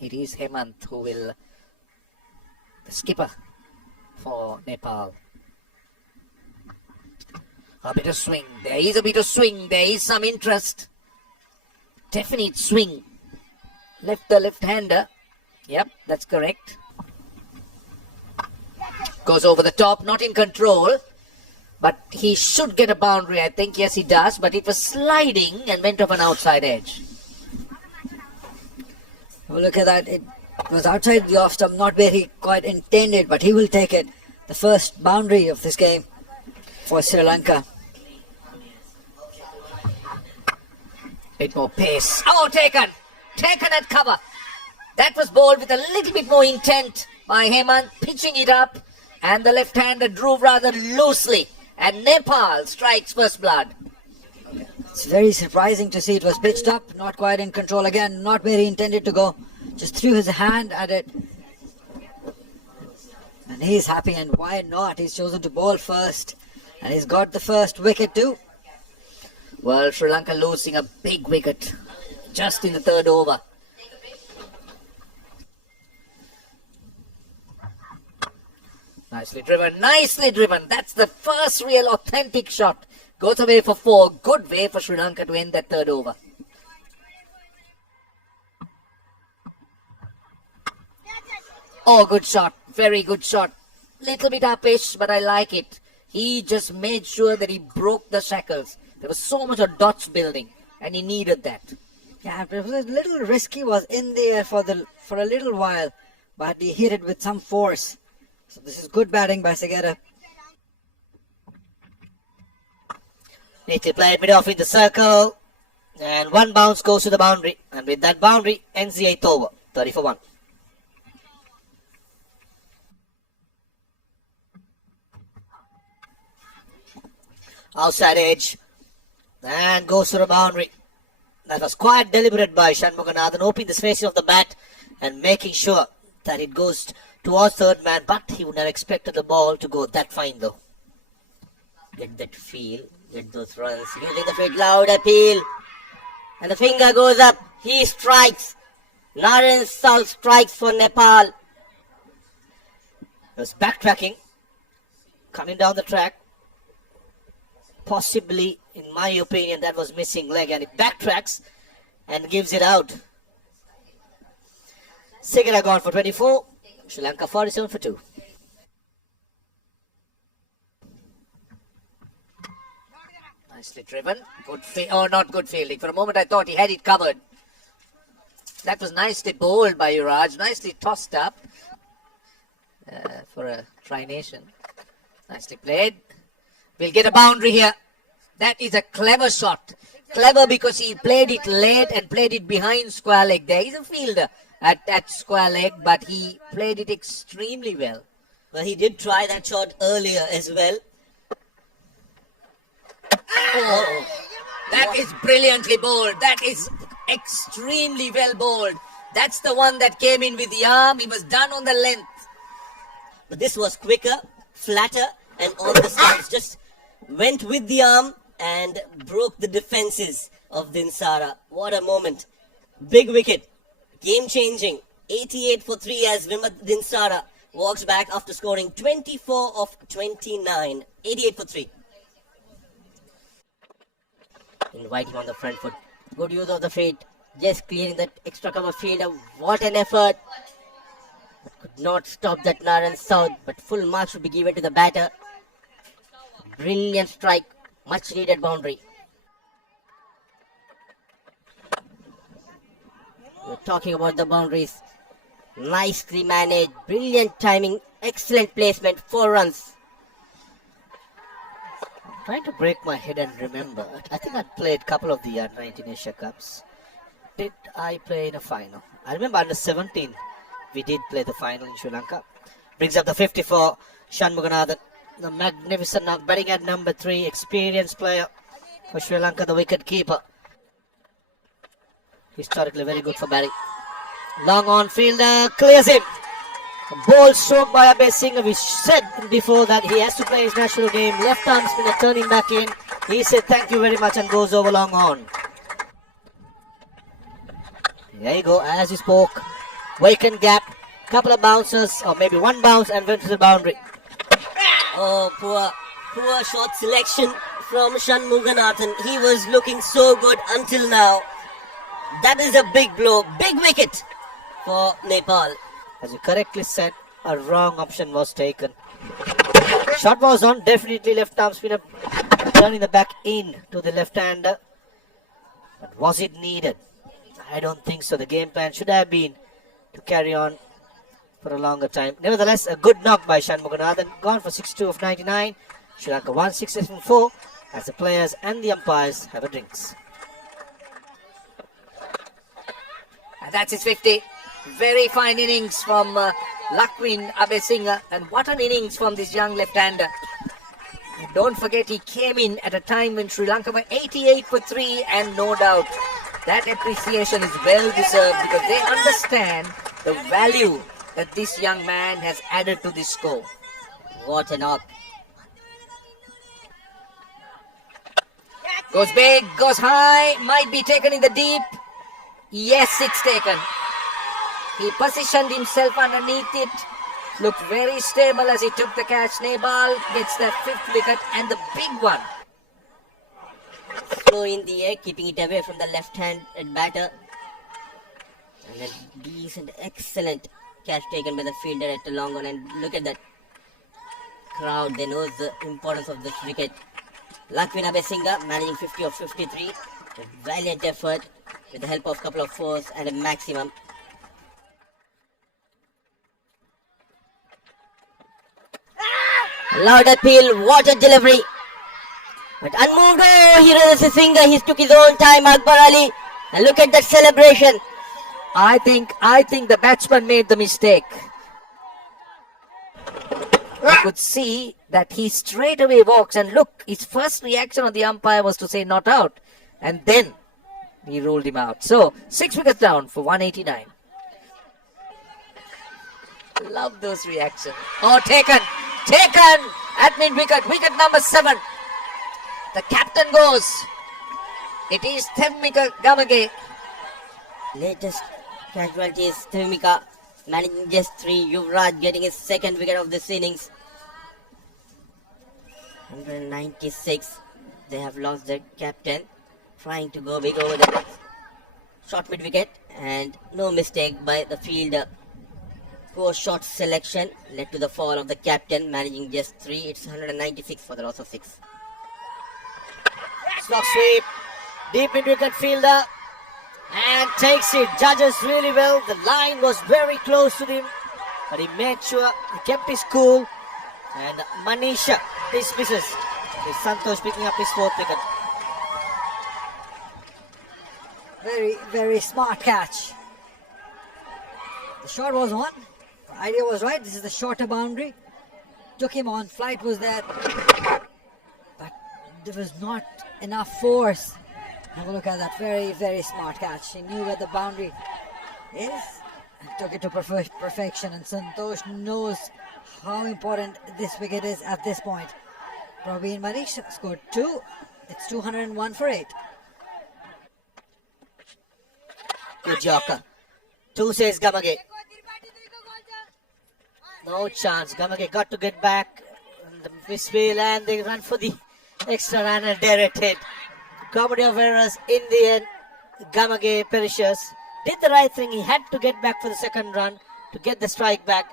it is Hemant who will, the skipper for Nepal. A bit of swing. There is a bit of swing. There is some interest. Definite swing. The left-hander. Yep, that's correct. Goes over the top, not in control. But he should get a boundary, I think. Yes, he does. But it was sliding and went off an outside edge. Well, look at that. It was outside the off stump, not where he quite intended, but he will take it. The first boundary of this game for Sri Lanka. Bit more pace. Oh, taken! Taken at cover. That was bowled with a little bit more intent by Hemant, pitching it up. And the left-hander drew rather loosely. And Nepal strikes first blood. It's very surprising to see it was pitched up, not quite in control again, not where he intended to go. Just threw his hand at it. And he's happy, and why not? He's chosen to bowl first. And he's got the first wicket too. Well, Sri Lanka losing a big wicket just in the third over. Nicely driven, nicely driven. That's the first real authentic shot. Goes away for 4. Good way for Sri Lanka to end that third over. Oh, good shot. Very good shot. Little bit uppish, but I like it. He just made sure that he broke the shackles. There was so much of dots building, and he needed that. Yeah, it was a little risky, was in there for a little while, but he hit it with some force. So this is good batting by Segera. Neatly played mid off in the circle, and one bounce goes to the boundary, and with that boundary ends the 8th over, 30 for 1. Outside edge, and goes to the boundary. That was quite deliberate by Shanmuganathan, opening the spaces of the bat and making sure that it goes towards third man, but he would have expected the ball to go that fine though. Get that feel, get those runs, using the feet, loud appeal, and the finger goes up, he strikes. Naren Saul strikes for Nepal. He was backtracking, coming down the track. Possibly, in my opinion, that was missing leg, and it backtracks and gives it out. Segera gone for 24. Sri Lanka 47 for 2. Nicely driven. Good not good fielding. For a moment I thought he had it covered. That was nicely bowled by Yuraj. Nicely tossed up for a trination. Nicely played. We'll get a boundary here. That is a clever shot. Clever because he played it late and played it behind square leg. There is a fielder at square leg, but he played it extremely well. Well, he did try that shot earlier as well. Oh, that is brilliantly bowled. That is extremely well bowled. That's the one that came in with the arm. He was done on the length. But this was quicker, flatter, and on the stance. Just went with the arm and broke the defenses of Dinsara. What a moment. Big wicket. Game-changing. 88 for 3 as Vimad Dinsara walks back after scoring 24 of 29. 88 for 3. Inviting on the front foot. Good use of the feet. Just clearing that extra cover fielder. What an effort. Could not stop that Naren South, but full marks should be given to the batter. Brilliant strike. Much needed boundary. We're talking about the boundaries. Nicely managed. Brilliant timing. Excellent placement. 4 runs. I'm trying to break my head and remember. I think I played a couple of the U19 Asia Cups. Did I play in a final? I remember under 17. We did play the final in Sri Lanka. Brings up the 50 for Shanmuganathan. The magnificent batting at number 3. Experienced player for Sri Lanka, the wicket keeper. Historically very good for batting. Long on fielder, clears him. A ball stroked by Abhay Singh. We said before that he has to play his national game. Left arm spinner turning back in. He said thank you very much and goes over long on. There you go, as he spoke. vacant gap, couple of bounces or maybe one bounce and went to the boundary. Oh, poor shot selection from Shanmuganathan. He was looking so good until now. That is a big blow, big wicket for Nepal. As you correctly said, a wrong option was taken. Shot was on, definitely left arm spinner turning the back in to the left-hander. But was it needed? I don't think so. The game plan should have been to carry on for a longer time. Nevertheless, a good knock by Shanmuganathan. Gone for 62 of 99. Sri Lanka 164 as the players and the umpires have a drinks. And that's his 50. Very fine innings from Lakwin Abesingha. And what an innings from this young left-hander. And don't forget, he came in at a time when Sri Lanka were 88 for 3, and no doubt that appreciation is well deserved because they understand the value that this young man has added to this score. What a knock. Goes big, goes high, might be taken in the deep. Yes, it's taken. He positioned himself underneath it. Looked very stable as he took the catch. Nepal gets the 5th wicket and the big one. Slow in the air, keeping it away from the left-hand batter. And a decent, excellent catch taken by the fielder at the long on. And look at that crowd. They know the importance of this wicket. Lakwin Abesingha managing 50 of 53. A valiant effort with the help of a couple of fours and a maximum. Loud appeal, what a delivery. But unmoved, oh, he raised his finger, he took his own time, Akbar Ali. And look at that celebration. I think the batsman made the mistake. You could see that he straight away walks, and look, his first reaction on the umpire was to say not out, and then he ruled him out. So 6 wickets down for 189. Love those reactions. Oh, taken. Admin wicket number 7. The captain goes. It is Thevmika Gamage. Latest casualties, Thevmika managing just 3. Yuvraj getting his 2nd wicket of this innings. 196. They have lost their captain. Trying to go big over the short mid wicket. And no mistake by the fielder. Poor shot selection led to the fall of the captain, managing just 3. It's 196 for the loss of 6. Slog sweep, deep mid wicket fielder, and takes it. Judges really well. The line was very close to him, but he made sure he kept his cool. And Manisha dismisses. With Santosh picking up his 4th wicket. Very, very smart catch. The shot was on. The idea was right. This is the shorter boundary. Took him on. Flight was there. But there was not enough force. Have a look at that. Very, very smart catch. He knew where the boundary is and took it to perfection. And Santosh knows how important this wicket is at this point. Praveen Manish scored 2. It's 201 for 8. Good Yorker. 2 says Gamage. No chance. Gamage got to get back. And the miswheel, and they run for the extra run, and there it hit. Comedy of errors in the end. Gamage perishes. Did the right thing. He had to get back for the 2nd run to get the strike back.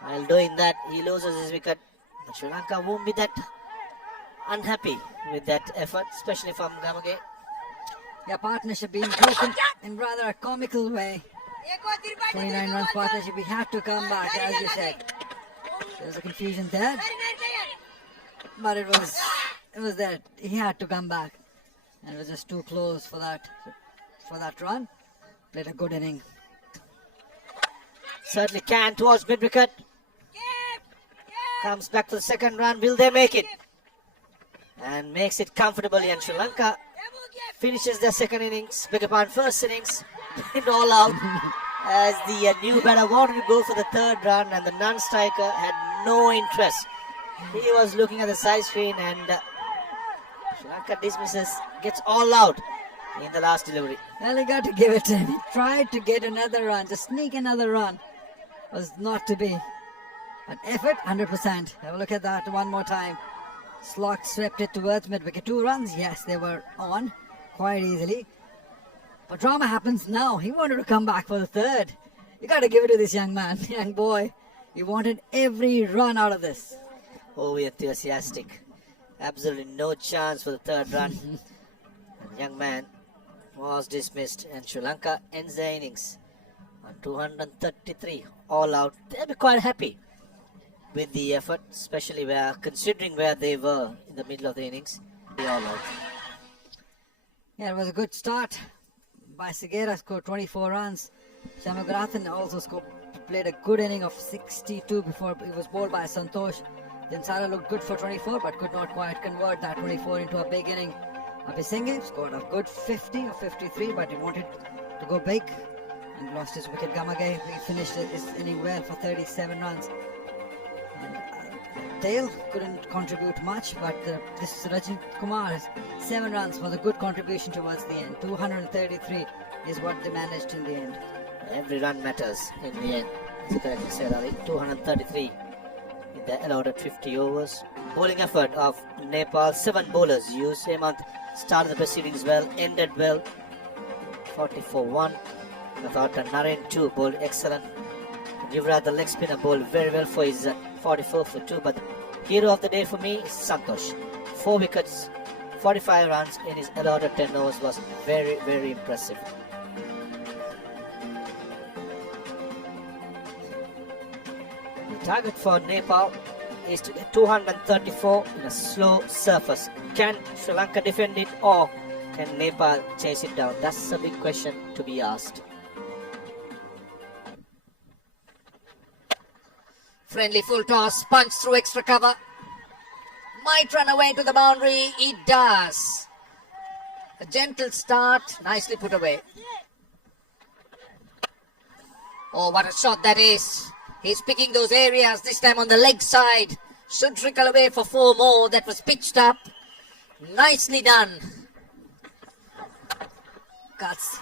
While doing that, he loses his wicket. But Sri Lanka won't be that unhappy with that effort, especially from Gamage. Yeah, partnership being broken in rather a comical way. 29 runs partnership, we had to come back, as you said. There was a confusion there, but it was there. He had to come back, and it was just too close for that run. Played a good inning. Certainly can towards mid wicket. Comes back to the 2nd run. Will they make it? And makes it comfortably. And Sri Lanka finishes their 2nd innings. Beg your pardon, 1st innings. In all out. As the new batter wanted to go for the 3rd run, and the non-striker had no interest. He was looking at the side screen, and Sri Lanka dismisses, gets all out. in the last delivery. Well, you got to give it to him. He tried to get another run, to sneak another run. Was not to be. But effort, 100%. Have a look at that one more time. Slock swept it towards mid-wicket. 2 runs, yes, they were on quite easily. But drama happens now. He wanted to come back for the third. You got to give it to this young man, young boy. He wanted every run out of this. Oh, enthusiastic. Absolutely no chance for the third run. And young man was dismissed, and Sri Lanka ends the innings on 233 all out. They'll be quite happy with the effort, especially considering where they were in the middle of the innings. They all out. Yeah, it was a good start by Segera, scored 24 runs. Shanmuganathan also played a good inning of 62 before he was bowled by Santosh. Then Sara looked good for 24 but could not quite convert that 24 into a big inning. Abhisinghe scored a good 50 or 53, but he wanted to go big and lost his wicket. Gamage, he finished his inning well for 37 runs. And Dale couldn't contribute much, but this Rajat Kumar's 7 runs was a good contribution towards the end. 233 is what they managed in the end. Every run matters in the end. As you correctly said, Ali. 233 in the allotted 50 overs. Bowling effort of Nepal. 7 bowlers used. Hemant started the proceedings well, ended well. 44-1. I thought Naren too bowled excellent. Yuvraj, the leg spinner, bowled very well for his 44 for 2. But the hero of the day for me is Santosh. 4 wickets, 45 runs in his allotted 10 overs was very, very impressive. The target for Nepal is to get 234 in a slow surface. Can Sri Lanka defend it, or can Nepal chase it down? That's a big question to be asked. Friendly full toss, punch through extra cover. Might run away to the boundary. It does. A gentle start, nicely put away. Oh, what a shot that is. He's picking those areas, this time on the leg side. Should trickle away for 4 more. That was pitched up. Nicely done. Cuts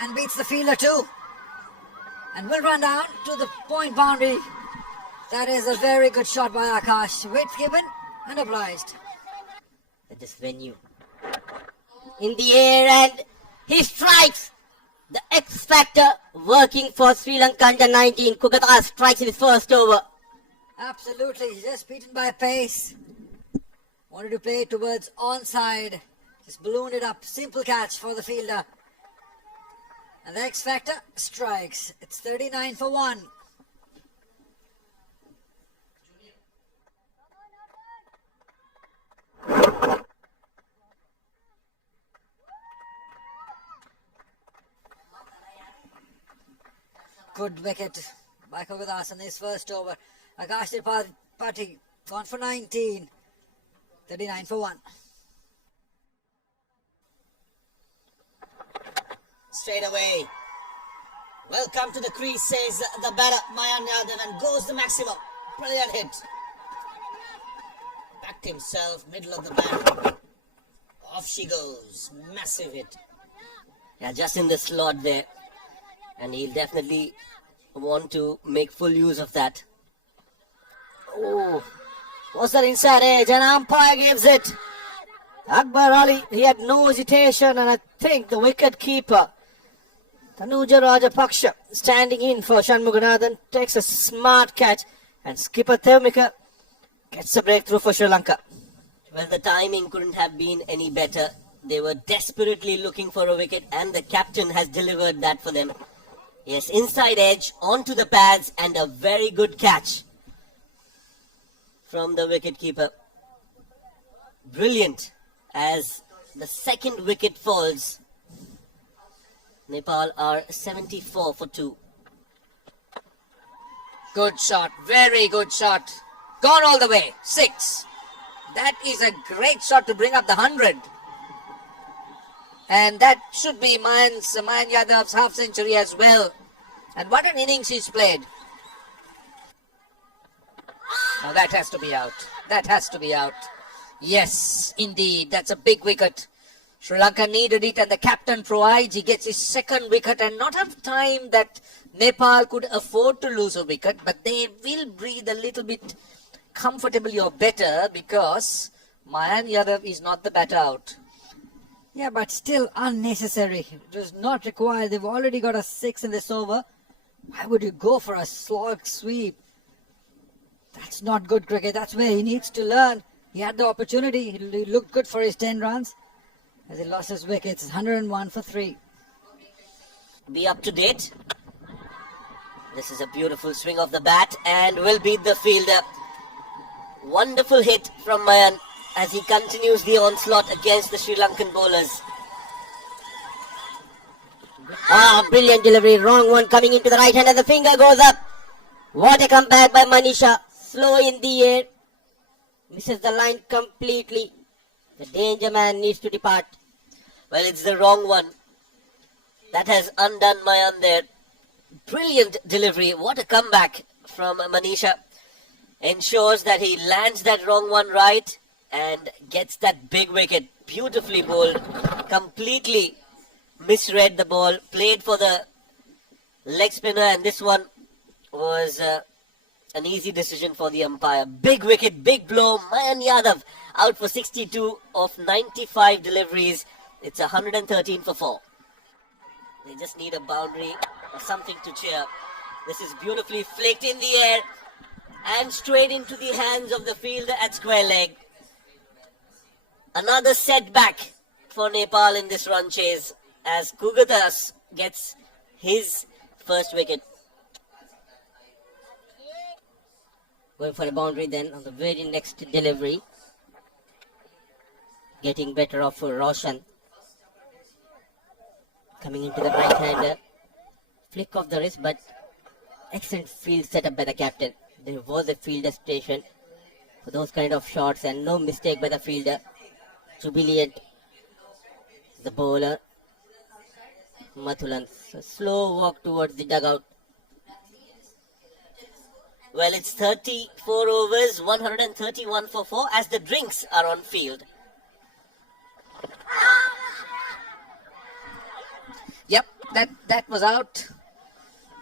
and beats the fielder too. And will run down to the point boundary. That is a very good shot by Akash. Weight given and obliged. At this venue. In the air, and he strikes. The X factor working for Sri Lanka U19. Kugata strikes in his first over. Absolutely, just beaten by pace. Wanted to play towards onside. Just ballooned it up. Simple catch for the fielder. And the X factor strikes. It's 39 for 1. Good wicket by Kogadas in his first over. Akash Tripathi gone for 19. 39 for 1. Straight away. Welcome to the crease, says the batter Mayan Yadav, and goes the maximum. Brilliant hit. Backed himself, middle of the bat. Off she goes. Massive hit. Yeah, just in the slot there. And he'll definitely want to make full use of that. Oh, was that inside edge, and umpire gives it. Akbar Ali, he had no hesitation, and I think the wicket keeper, Tanuja Rajapaksha, standing in for Shanmuganathan, takes a smart catch, and skipper Thevmika gets a breakthrough for Sri Lanka. Well, the timing couldn't have been any better. They were desperately looking for a wicket, and the captain has delivered that for them. Yes, inside edge, onto the pads, and a very good catch from the wicketkeeper. Brilliant. As the second wicket falls, Nepal are 74 for 2. Good shot, very good shot. Gone all the way, 6. That is a great shot to bring up the 100. And that should be Mayan Yadav's half century as well. And what an innings he's played. Now that has to be out. That has to be out. Yes, indeed. That's a big wicket. Sri Lanka needed it and the captain provides. He gets his second wicket and not enough time that Nepal could afford to lose a wicket, but they will breathe a little bit comfortably or better because Mayan Yadav is not the batter out. Yeah, but still unnecessary. It was not required. They've already got a 6 in this over. Why would you go for a slog sweep? That's not good cricket. That's where he needs to learn. He had the opportunity. He looked good for his 10 runs. As he lost his wickets, 101 for 3. Be up to date. This is a beautiful swing of the bat and will beat the fielder. Wonderful hit from Mayan as he continues the onslaught against the Sri Lankan bowlers. Brilliant delivery. Wrong one coming into the right hand and the finger goes up. What a comeback by Manisha. Slow in the air. Misses the line completely. The danger man needs to depart. Well, it's the wrong one. That has undone Mayan there. Brilliant delivery. What a comeback from Manisha. Ensures that he lands that wrong one right and gets that big wicket. Beautifully bowled. Completely misread the ball. Played for the leg spinner and this one was an easy decision for the umpire. Big wicket, big blow. Mayan Yadav out for 62 of 95 deliveries. It's 113 for 4. They just need a boundary or something to cheer. This is beautifully flicked in the air and straight into the hands of the fielder at square leg. Another setback for Nepal in this run chase as Kugatas gets his first wicket. Going for a boundary then on the very next delivery. Getting better off for Roshan. Coming into the right hander. Flick of the wrist, but excellent field set up by the captain. There was a fielder station for those kind of shots and no mistake by the fielder. Jubilant, the bowler. Mathulan. So slow walk towards the dugout. Well, it's 34 overs, 131 for 4 as the drinks are on field. Yep, that was out.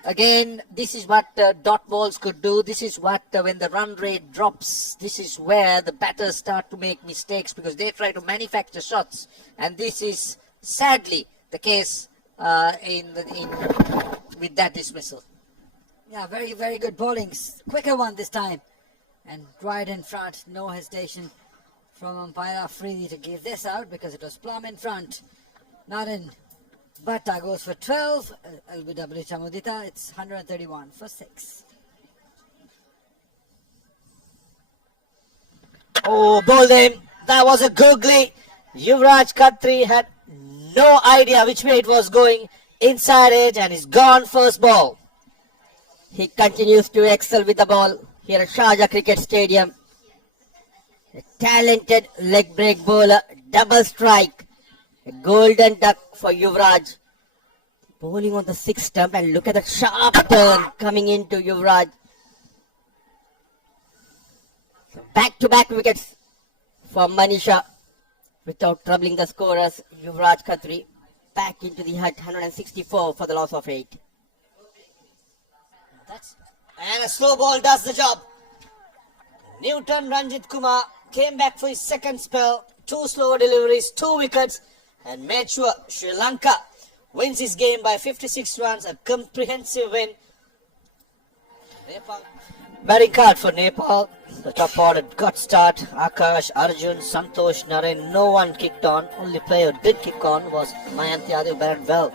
Again, this is what dot balls could do. This is what, when the run rate drops, this is where the batters start to make mistakes because they try to manufacture shots. And this is sadly the case with that dismissal. Yeah, very, very good bowling. Quicker one this time. And right in front, no hesitation from umpire Afridi to give this out because it was plumb in front. Not in. Bhatta goes for 12. LBW Chamudita, it's 131 for 6. Oh, bowled him. That was a googly. Yuvraj Khatri had no idea which way it was going. Inside edge and he's gone first ball. He continues to excel with the ball here at Sharjah Cricket Stadium. A talented leg break bowler, double strike. A golden duck for Yuvraj. Bowling on the 6th stump and look at the sharp turn coming into Yuvraj. Back-to-back wickets for Manisha without troubling the scorers. Yuvraj Khatri back into the hut, 164 for the loss of 8. And a slow ball does the job. Newton Ranjit Kumar came back for his second spell. 2 slow deliveries, 2 wickets, and made sure Sri Lanka wins his game by 56 runs. A comprehensive win. Nepal. Batting card for Nepal. The top order got start. Akash, Arjun, Santosh, Naren. No one kicked on. Only player who did kick on was Mayank Yadav. Batted well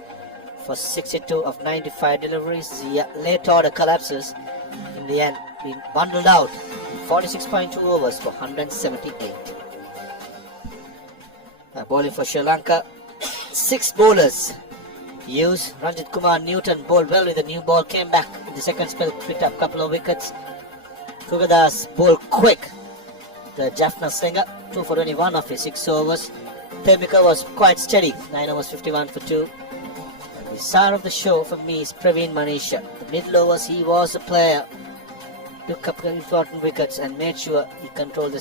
for 62 of 95 deliveries. The late order collapses. In the end, being bundled out. 46.2 overs for 178. Bowling for Sri Lanka. 6 bowlers. Hughes, Ranjit Kumar, Newton bowled well with the new ball. Came back in the second spell, picked up a couple of wickets. Kugadas bowled quick. The Jaffna Slinger, 2 for 21 of his 6 overs. Temika was quite steady, 9 overs, 51 for 2. And the star of the show for me is Praveen Manisha. The middle overs, he was a player. Took up important wickets and made sure he controlled the